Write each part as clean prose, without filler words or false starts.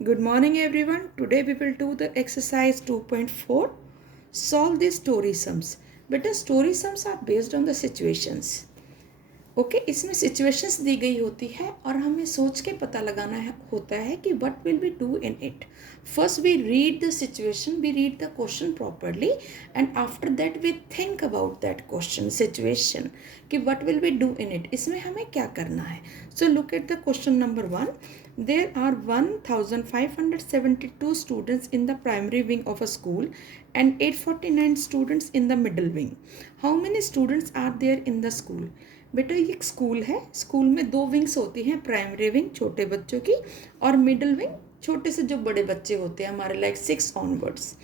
Good morning everyone. Today we will do the exercise 2.4. Solve the story sums. बेटा story sums are based on the situations. Okay इसमें situations दी गई होती है और हमें सोच के पता लगाना होता है कि what will we do in it. First we read the situation, we read the question properly and after that we think about that question situation कि what will we do in it. इसमें हमें क्या करना है. So look at the question number 1. There are 1572 students in the primary wing of a school and 849 students in the middle wing. How many students are there in the school? बेटा ये एक school है. School में दो wings होती हैं, primary wing छोटे बच्चों की और मिडिल विंग छोटे से जो बड़े बच्चे होते हैं हमारे लाइक 6 ऑनवर्ड्स.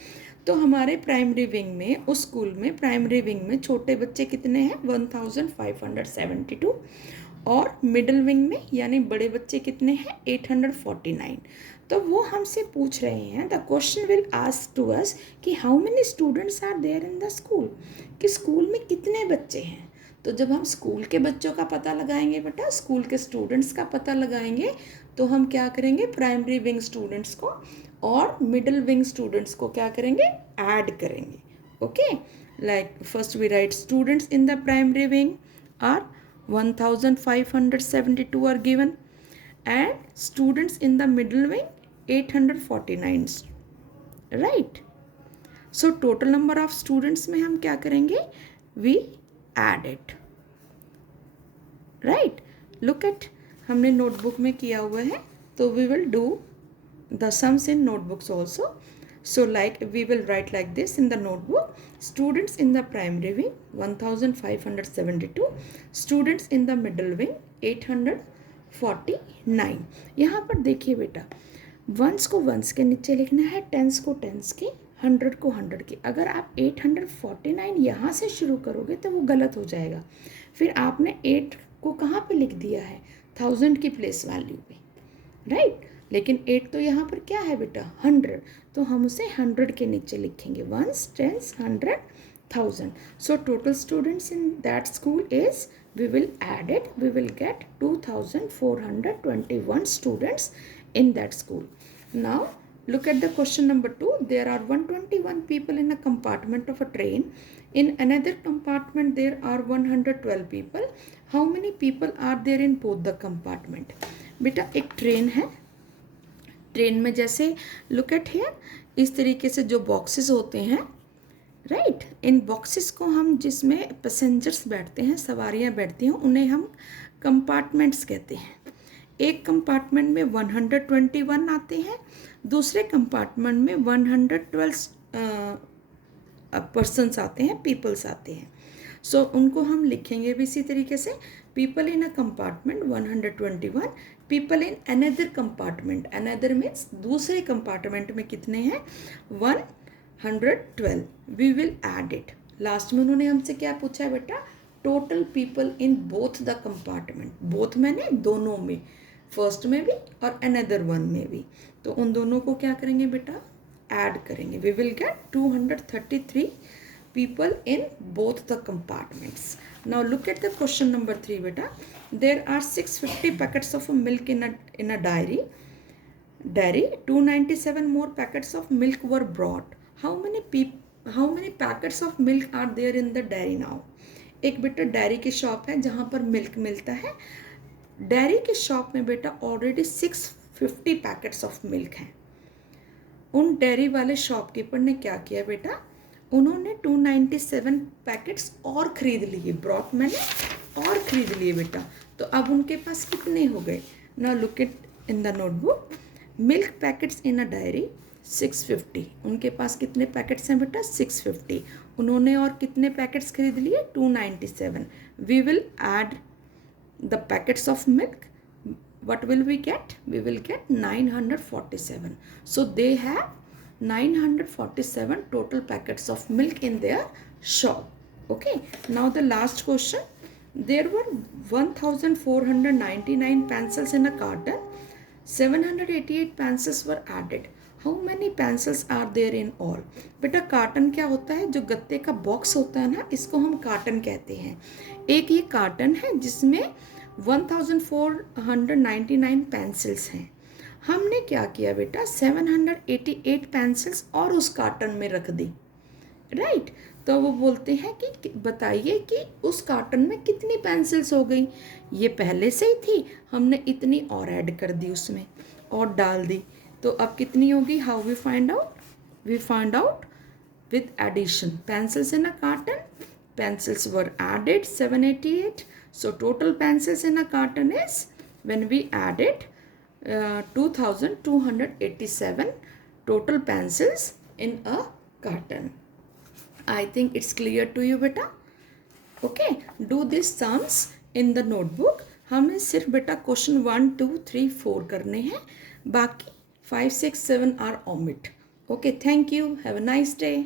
तो हमारे प्राइमरी विंग में, उस स्कूल में प्राइमरी विंग में छोटे बच्चे कितने हैं 1572 और मिडिल विंग में यानी बड़े बच्चे कितने हैं 849. तो वो हमसे पूछ रहे हैं, the question will ask to us कि how many students are there in the school, कि स्कूल में कितने बच्चे हैं. तो जब हम स्कूल के बच्चों का पता लगाएंगे बेटा, स्कूल के स्टूडेंट्स का पता लगाएंगे, तो हम क्या करेंगे प्राइमरी विंग स्टूडेंट्स को और मिडिल विंग स्टूडेंट्स को क्या करेंगे ऐड करेंगे. Okay, like first we write students in the primary wing are 1572 are given and students in the middle wing 849, right? So total number of students में हम क्या करेंगे, we add it, right? Look at हमने notebook में किया हुआ है, तो we will do the sums in notebooks also. So like we will write like this in the notebook. Students in the primary wing 1572, students in the middle wing 849. यहाँ पर देखिए बेटा, वंस को वंस के नीचे लिखना है, टेंस को टेंस के, 100 को 100 के. अगर आप 849 यहाँ से शुरू करोगे तो वो गलत हो जाएगा. फिर आपने 8 को कहाँ पे लिख दिया है 1000 की प्लेस वैल्यू पे, राइट? लेकिन 8 तो यहाँ पर क्या है बेटा 100, तो हम उसे 100 के नीचे लिखेंगे, ones, tens, 100, 1000. So total students in that school is, we will add it, we will get 2421 students in that school. Now look at the question number 2. There are 121 people in a compartment of a train. In another compartment there are 112 people. How many people are there in both the compartment? बेटा एक train है, train में जैसे look at here, इस तरीके से जो boxes होते हैं, राइट? इन बॉक्सेस को हम, जिसमें पैसेंजर्स बैठते हैं, सवारियां बैठती हैं, उन्हें हम कंपार्टमेंट्स कहते हैं. एक कंपार्टमेंट में 121 आते हैं, दूसरे कंपार्टमेंट में 112 पर्सनस आते हैं, पीपल्स आते हैं. सो उनको हम लिखेंगे भी इसी तरीके से, people in a compartment 121, people in another compartment, another means दूसरे कंपार्टमेंट में कितने हैं 112. We will add it. Last में उन्होंने हमसे क्या पूछा है बेटा, total people in both the compartment. Both मैंने दोनों में, फर्स्ट में भी और अनदर वन में भी. तो उन दोनों को क्या करेंगे बेटा ऐड करेंगे. We will get 233 people in both the compartments. Now look at the question number 3 beta. There are 650 packets of milk in a dairy. 297 more packets of milk were brought. How many packets of milk are there in the dairy now? एक बेटा dairy की shop है जहाँ पर milk मिलता है. Dairy की shop में बेटा ऑलरेडी 650 पैकेट्स ऑफ मिल्क हैं. उन डेयरी वाले शॉपकीपर ने क्या किया बेटा, उन्होंने 297 पैकेट्स और ख़रीद लिए. ब्रॉट मैंने और ख़रीद लिए बेटा. तो अब उनके पास कितने हो गए. Now look it in the notebook. Milk packets in a diary 650. उनके पास कितने पैकेट्स हैं बेटा 650. उन्होंने और कितने पैकेट्स खरीद लिए 297. We will add the packets of milk. what will we get? We will get 947. So they have 947 total packets of milk in their shop. Okay, now the last question. There were 1499 pencils in a carton. 788 pencils were added. How many pencils are there in all? बेटा carton क्या होता है, जो गत्ते का box होता है ना, इसको हम कार्टन कहते हैं. एक ये कार्टन है जिसमें 1499 पेंसिल्स हैं हमने क्या किया बेटा, 788 पेंसिल्स और उस कार्टन में रख दी, राइट। तो वो बोलते हैं कि बताइए कि उस कार्टन में कितनी पेंसिल्स हो गई। ये पहले से ही थी, हमने इतनी और ऐड कर दी उसमें और डाल दी, तो अब कितनी होगी। How we find out, we find out with addition. Pencils in a carton, pencils were added 788. So total pencils in a carton is, when we added 2287 total pencils in a carton. I think it's clear to you beta. Okay, do these sums in the notebook. हमें सिर्फ बेटा question 1 2 3 4 करने हैं, बाकी 5 6 7 are omit. Okay, thank you. Have a nice day.